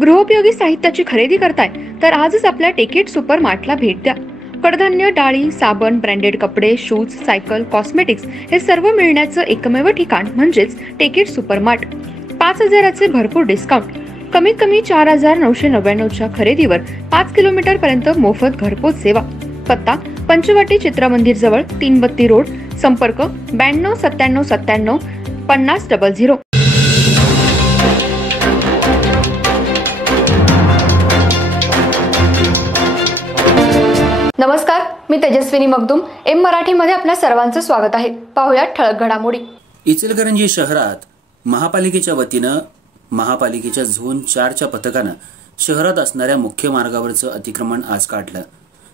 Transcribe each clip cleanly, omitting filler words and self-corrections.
गृहोपयोगी साहित्याची खरेदी करताय तर आजच आपल्या टेकेट सुपर मार्टला भेट द्या। कडधान्य, डाळी, साबण, ब्रँडेड कपडे, शूज, सायकल, कॉस्मेटिक्स हे सर्व मिळण्याचं एकमेव ठिकाण म्हणजेच टेकेट सुपर मार्ट। 5,000चे भरपूर डिस्काउंट, कमीत कमी 4,999च्या खरेदीवर 5 किलोमीटर पर्यंत मोफत घरपोच सेवा। पत्ता पंचवटी चित्रमंदिर जवळ, 3 बत्ती रोड। संपर्क 92 97 97 50 00। नमस्कार, मी तेजस्विनी मगदूम। एम मराठीमध्ये आपल्या सर्वांचं स्वागत आहे। पाहूया ठळक घडामोडी। इचलकरंजी शहरात महापालिकेच्या वतीनं महापालिकेच्या झोन 4च्या पथकानं शहरात असणाऱ्या मुख्य मार्गावरचं अतिक्रमण आज काढलं।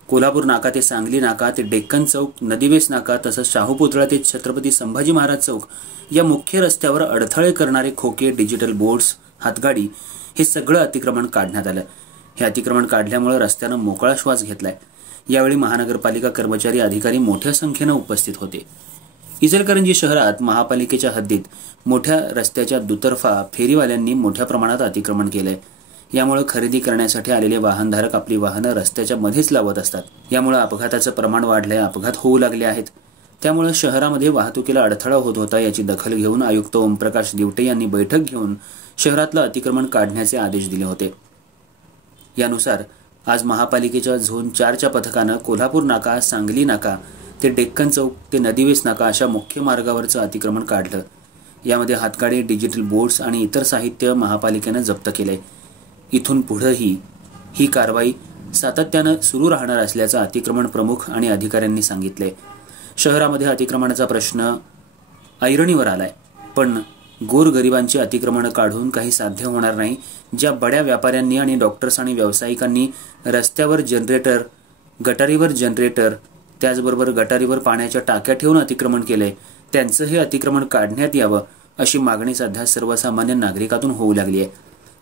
कोल्हापूर नाका ते सांगली नाका ते डेक्कन चौक, नदीवेस नाका तसंच शाहू पुतळा ते छत्रपती संभाजी महाराज चौक या मुख्य रस्त्यावर अडथळे करणारे खोके, डिजिटल बोर्ड्स, हातगाडी हे सगळं अतिक्रमण काढण्यात आलं। हे अतिक्रमण काढल्यामुळे रस्त्यानं मोकळा श्वास घेतलाय। यावेळी महानगरपालिका कर्मचारी, अधिकारी मोठ्या संख्येनं उपस्थित होते। इचलकरंजी शहरात महापालिकेच्या हद्दीत मोठ्या रस्त्याच्या दुतर्फा फेरीवाल्यांनी मोठ्या प्रमाणात अतिक्रमण केलंय। यामुळे खरेदी करण्यासाठी आलेले वाहनधारक आपली वाहनं रस्त्याच्या मध्येच लावत असतात। यामुळे अपघाताचं प्रमाण वाढलंय, अपघात होऊ लागले आहेत। त्यामुळे शहरामध्ये वाहतुकीला अडथळा होत होता। याची दखल घेऊन आयुक्त ओमप्रकाश दिवटे यांनी बैठक घेऊन शहरातलं अतिक्रमण काढण्याचे आदेश दिले होते। यानुसार आज महापालिकेच्या झोन 4च्या पथकानं कोल्हापूर नाका, सांगली नाका ते डेक्कन चौक ते नदीवेस नाका अशा मुख्य मार्गावरचं अतिक्रमण काढलं। यामध्ये हातगाडी, डिजिटल बोर्ड्स आणि इतर साहित्य महापालिकेनं जप्त केलंय। इथून पुढेही ही कारवाई सातत्यानं सुरू राहणार असल्याचं अतिक्रमण प्रमुख आणि अधिकाऱ्यांनी सांगितलंय। शहरामध्ये अतिक्रमणाचा प्रश्न ऐरणीवर आलाय, पण गोरगरिबांची अतिक्रमण काढून काही साध्य होणार नाही। ज्या बड्या व्यापाऱ्यांनी आणि डॉक्टर्स आणि व्यावसायिकांनी रस्त्यावर जनरेटर, गटारीवर जनरेटर, त्याचबरोबर गटारीवर पाण्याच्या टाक्या ठेवून अतिक्रमण केलंय, त्यांचं हे अतिक्रमण काढण्यात यावं अशी मागणी सध्या सर्वसामान्य नागरिकातून होऊ लागली आहे।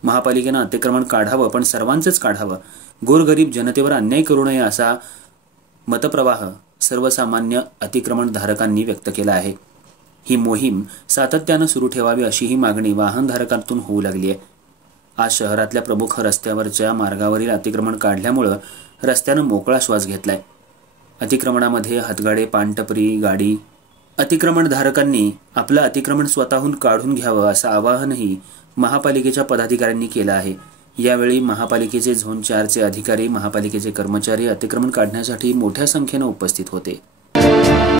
महापालिकेनं अतिक्रमण काढावं, पण सर्वांचंच काढावं। गोरगरीब जनतेवर अन्याय करू नये असा मतप्रवाह सर्वसामान्य अतिक्रमण धारकांनी व्यक्त केला आहे। ही मोहीम सातत्यानं सुरू ठेवावी अशी ही मागणी वाहनधारकांतून होऊ लागली आहे। आज शहरातल्या प्रमुख रस्त्यावरच्या मार्गावरील अतिक्रमण काढल्यामुळं रस्त्यानं मोकळा श्वास घेतलाय। अतिक्रमणामध्ये हातगाडे, पानटपरी, गाडी, अतिक्रमणधारकांनी आपलं अतिक्रमण स्वतःहून काढून घ्यावं असं आवाहनही महापालिकेच्या पदाधिकाऱ्यांनी केलं आहे। यावेळी महापालिकेचे झोन 4चे अधिकारी, महापालिकेचे कर्मचारी अतिक्रमण काढण्यासाठी मोठ्या संख्येनं उपस्थित होते।